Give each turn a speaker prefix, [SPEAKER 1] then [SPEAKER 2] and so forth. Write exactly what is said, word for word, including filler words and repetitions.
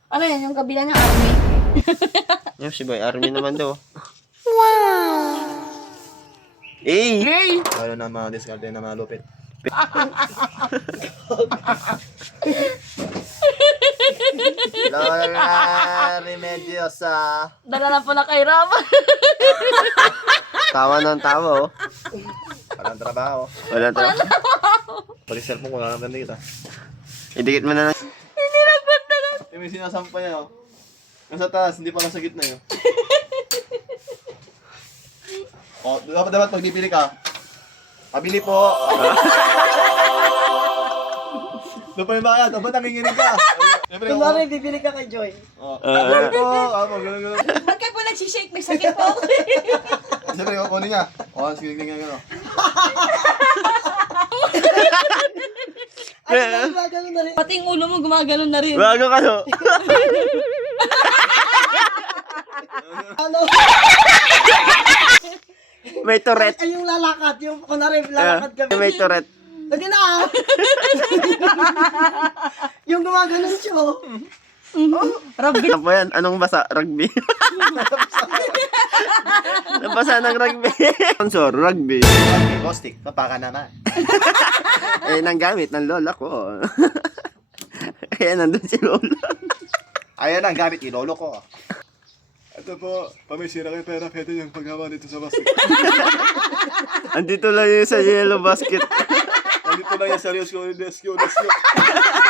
[SPEAKER 1] Ano yan, yung kabila ng army?
[SPEAKER 2] Yung si Boy Army naman daw. Wow! Eh!
[SPEAKER 1] Hey!
[SPEAKER 3] Lalo na mga discard na malupit. Lola Remediosa.
[SPEAKER 1] Dala na po na kay Rama.
[SPEAKER 2] Tawa ng tawa, oh.
[SPEAKER 3] Walang trabaho.
[SPEAKER 2] Wala to.
[SPEAKER 3] Pag cellphone ko, wala nang ganda kita.
[SPEAKER 2] Idikit mo na lang.
[SPEAKER 1] Hindi nagpunta na.
[SPEAKER 3] Yung may sinasampa niya, oh. Nasa taas, hindi pa nasa gitna yun. Oh, dapat dapat pag bibili ka. Pabili po. Doon pa yung bayad, dapat nanginginig ka. Siyempre, ako.
[SPEAKER 4] Kunwari, bibili ka kay Joy.
[SPEAKER 3] Oh,
[SPEAKER 2] Ah.
[SPEAKER 3] pabili po. Ah, mo, ganun, ganun.
[SPEAKER 1] Ba't kayo po nagsishake? May sakit po ako.
[SPEAKER 3] Siyempre, kukunin niya. Oh, sige, sige, sige.
[SPEAKER 4] Ay, diba, gano'n na rin.
[SPEAKER 1] Pati yung ulo mo gumagano'n na rin.
[SPEAKER 2] Bago ka, no?
[SPEAKER 4] Ano?
[SPEAKER 2] May turret.
[SPEAKER 4] Ay, yung lalakad. Yung, kunwari, lalakad kami.
[SPEAKER 2] May turret.
[SPEAKER 4] Lagi na ah. Yung gumaganon siya. oh.
[SPEAKER 1] Rugby.
[SPEAKER 2] Ano po yan? Anong basa? Rugby? Nabasa ng rugby. Sponsor, rugby.
[SPEAKER 3] Gostik, papaka naman.
[SPEAKER 2] Eh, nang gamit ng lola ko. Kaya nandun si lola.
[SPEAKER 3] Ayan ang gamit, ilolo ko. Ito po, pamisira kayo pera, pwede yung paggawa dito sa basket.
[SPEAKER 2] Andito lang yun sa yellow basket.
[SPEAKER 3] Nandito lang yung serious ko, rescue, rescue.